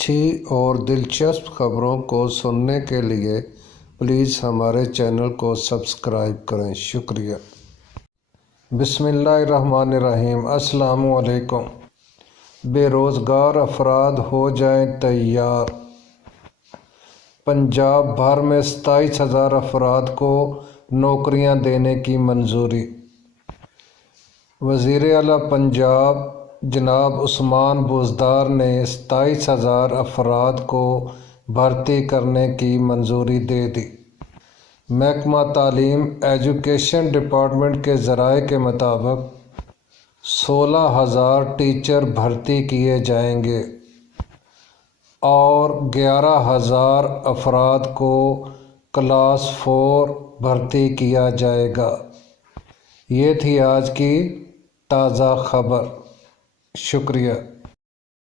اچھی اور دلچسپ خبروں کو سننے کے لیے پلیز ہمارے چینل کو سبسکرائب کریں، شکریہ۔ بسم اللہ الرحمن الرحیم۔ السلام علیکم۔ بے روزگار افراد ہو جائیں تیار۔ پنجاب بھر میں 27,000 افراد کو نوکریاں دینے کی منظوری۔ وزیر اعلیٰ پنجاب جناب عثمان بزدار نے 27,000 افراد کو بھرتی کرنے کی منظوری دے دی۔ محکمہ تعلیم ایجوکیشن ڈپارٹمنٹ کے ذرائع کے مطابق 16,000 ٹیچر بھرتی کیے جائیں گے اور 11,000 افراد کو کلاس 4 بھرتی کیا جائے گا۔ یہ تھی آج کی تازہ خبر، شکریہ۔